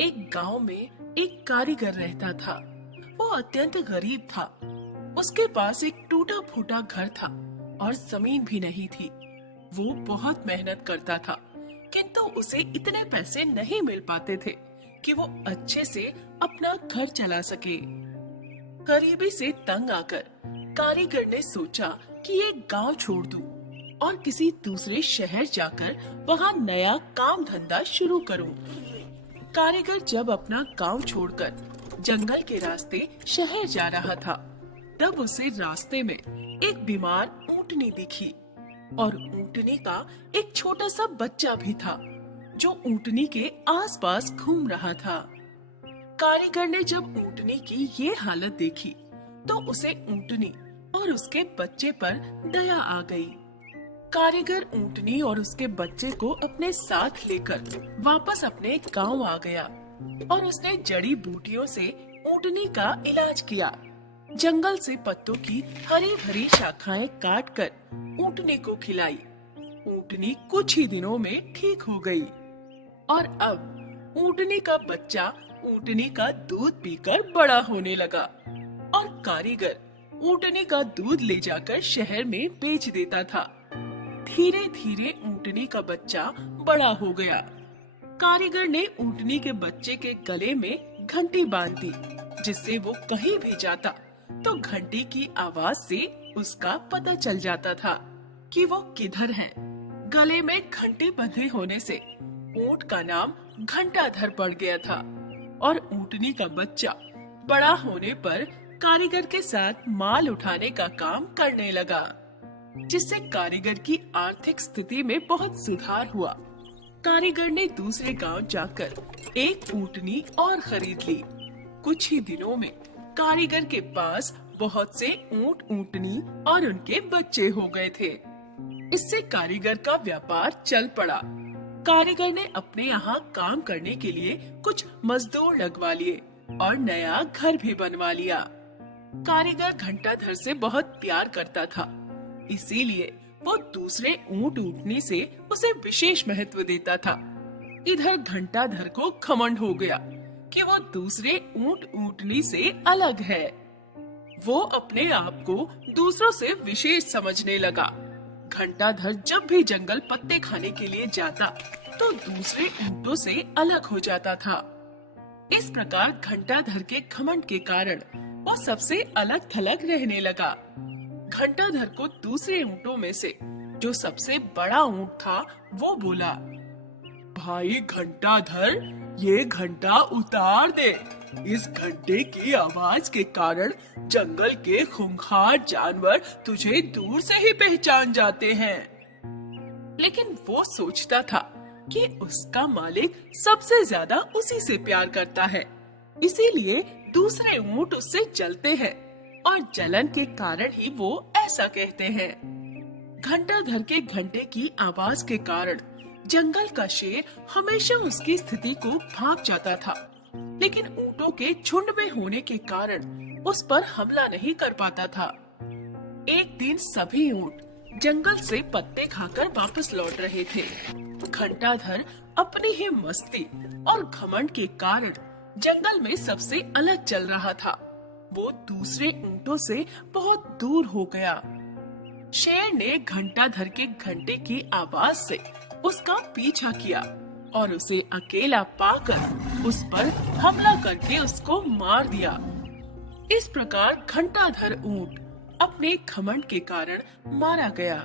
एक गांव में एक कारीगर रहता था। वो अत्यंत गरीब था। उसके पास एक टूटा फूटा घर था और जमीन भी नहीं थी। वो बहुत मेहनत करता था, किंतु उसे इतने पैसे नहीं मिल पाते थे कि वो अच्छे से अपना घर चला सके। गरीबी से तंग आकर कारीगर ने सोचा कि ये गांव छोड़ दूं और किसी दूसरे शहर जाकर वहां नया काम धंधा शुरू करूं। कारीगर जब अपना गांव छोड़कर जंगल के रास्ते शहर जा रहा था, तब उसे रास्ते में एक बीमार ऊंटनी दिखी और ऊंटनी का एक छोटा सा बच्चा भी था जो ऊंटनी के आसपास घूम रहा था। कारीगर ने जब ऊंटनी की ये हालत देखी तो उसे ऊंटनी और उसके बच्चे पर दया आ गई। कारीगर ऊंटनी और उसके बच्चे को अपने साथ लेकर वापस अपने गांव आ गया और उसने जड़ी बूटियों से ऊंटनी का इलाज किया। जंगल से पत्तों की हरी भरी शाखाएं काटकर ऊंटनी को खिलाई। ऊंटनी कुछ ही दिनों में ठीक हो गई और अब ऊंटनी का बच्चा ऊंटनी का दूध पीकर बड़ा होने लगा और कारीगर ऊंटनी का दूध ले जाकर शहर में बेच देता था। धीरे धीरे ऊंटनी का बच्चा बड़ा हो गया। कारीगर ने ऊंटनी के बच्चे के गले में घंटी बांध दी, जिससे वो कहीं भी जाता तो घंटी की आवाज से उसका पता चल जाता था कि वो किधर है। गले में घंटी बंधे होने से ऊंट का नाम घंटाधर पड़ गया था और ऊंटनी का बच्चा बड़ा होने पर कारीगर के साथ माल उठाने का काम करने लगा, जिससे कारीगर की आर्थिक स्थिति में बहुत सुधार हुआ। कारीगर ने दूसरे गांव जाकर एक ऊंटनी और खरीद ली। कुछ ही दिनों में कारीगर के पास बहुत से ऊंट, ऊंटनी और उनके बच्चे हो गए थे। इससे कारीगर का व्यापार चल पड़ा। कारीगर ने अपने यहाँ काम करने के लिए कुछ मजदूर लगवा लिए और नया घर भी बनवा लिया। कारीगर घंटाधर से बहुत प्यार करता था, इसीलिए वो दूसरे ऊंट ऊंटनी से उसे विशेष महत्व देता था। इधर घंटाधर को घमंड हो गया कि वो दूसरे ऊंट ऊंटनी से अलग है। वो अपने आप को दूसरों से विशेष समझने लगा। घंटाधर जब भी जंगल पत्ते खाने के लिए जाता तो दूसरे ऊंटों से अलग हो जाता था। इस प्रकार घंटाधर के घमंड के कारण वो सबसे अलग थलग रहने लगा। घंटाधर को दूसरे ऊंटों में से जो सबसे बड़ा ऊंट था वो बोला, भाई घंटाधर, ये घंटा उतार दे। इस घंटे की आवाज के कारण जंगल के खूंखार जानवर तुझे दूर से ही पहचान जाते हैं। लेकिन वो सोचता था कि उसका मालिक सबसे ज्यादा उसी से प्यार करता है, इसीलिए दूसरे ऊंट उससे जलते हैं और जलन के कारण ही वो ऐसा कहते हैं। घंटाधर के घंटे की आवाज के कारण जंगल का शेर हमेशा उसकी स्थिति को भांप जाता था, लेकिन ऊंटों के झुंड में होने के कारण उस पर हमला नहीं कर पाता था। एक दिन सभी ऊंट जंगल से पत्ते खाकर वापस लौट रहे थे। घंटाधर अपनी ही मस्ती और घमंड के कारण जंगल में सबसे अलग चल रहा था। वो दूसरे ऊंटों से बहुत दूर हो गया। शेर ने घंटाधर के घंटे की आवाज से उसका पीछा किया और उसे अकेला पाकर उस पर हमला करके उसको मार दिया। इस प्रकार घंटाधर ऊंट अपने घमंड के कारण मारा गया।